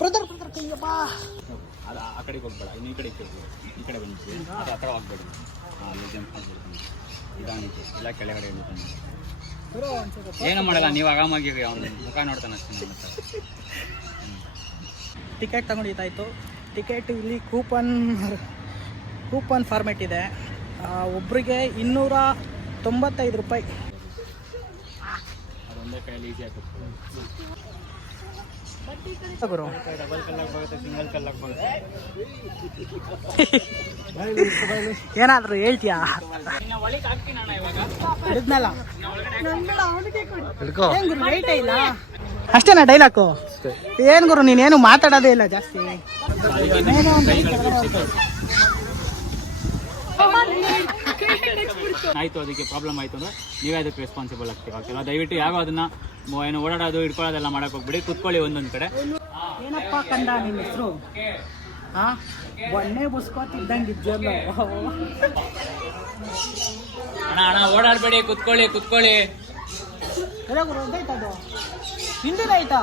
Brother ಕೈಯಪ್ಪ. ಅದು ಆ ಕಡೆಗೆ ಹೋಗ್ಬೇಡ, ಇನ್ನು ಈ ಕಡೆಗೆ ಈ ಕಡೆ ಬಂದು ಅದು ಆ ಕಡೆ ಹೋಗ್ಬೇಡಿ. ಅಲ್ಲಿ ಜಂಪ್ ಮಾಡ್ಬಿಡ್ತೀನಿ. ಇದಾನಿತ್ತು ಇಲ್ಲ ಕೆಳಗಡೆ ಇಳ್ತಾನೆ. ಏನು ಮಾಡಲ್ಲ, ನೀವು ಆರಾಮಾಗಿ ಅವ್ನು ಮುಖ ನೋಡ್ತಾನೆ ಅಷ್ಟೇ. ನಮ್ಮ ಹತ್ರ ಟಿಕೆಟ್ ತಗೊಂಡಿದ್ದಾಯಿತು. ಟಿಕೆಟ್ ಇಲ್ಲಿ ಕೂಪನ್ ಫಾರ್ಮೆಟ್ ಇದೆ. ಒಬ್ಬರಿಗೆ 295 ರೂಪಾಯಿ. ಅದೊಂದೇ ಕೈಯಲ್ಲಿ ಈಸಿ ಆಗ್ತದೆ. ಗುರು ಡಬಲ್ ಕಲ್ಲಾಗಿ ಬರುತ್ತೆ, ಸಿಂಗಲ್ ಕಲ್ಲಾಗಿ ಬರುತ್ತೆ. ಏನಾದರೂ ಹೇಳ್ತೀಯಾ? ಅಷ್ಟೇನಾ ಡೈಲಾಗು? ಏನು ಗುರು ನೀನೇನು ಮಾತಾಡೋದೇ ಇಲ್ಲ ಜಾಸ್ತಿ. ಆಯಿತು, ಅದಕ್ಕೆ ಪ್ರಾಬ್ಲಮ್ ಆಯಿತು ಅಂದರೆ ನೀವೇ ಅದಕ್ಕೆ ರೆಸ್ಪಾನ್ಸಿಬಲ್ ಆಗ್ತೀವಿ. ಓಕೆನಾ? ದಯವಿಟ್ಟು ಯಾರೋ ಅದನ್ನು ಏನು ಓಡಾಡೋದು ಇಟ್ಕೊಳ್ಳೋದೆಲ್ಲ ಮಾಡೋಕೆ ಹೋಗ್ಬಿಡಿ. ಕುತ್ಕೊಳ್ಳಿ ಒಂದೊಂದು ಕಡೆ. ಏನಪ್ಪ ಕಂದ ನಿನ್ನ ಹೆಸರು? ಹಾಂ, ಒಣ್ಣೆ ಬುಸ್ಕೋತಿದ್ದಂಗೆ ಇದ್ದಲ್ಲ. ಅಣ್ಣ ಓಡಾಡಬೇಡಿ, ಕುತ್ಕೊಳ್ಳಿ. ಗುರು ಹಿಂದಿನ ಆಯ್ತಾ?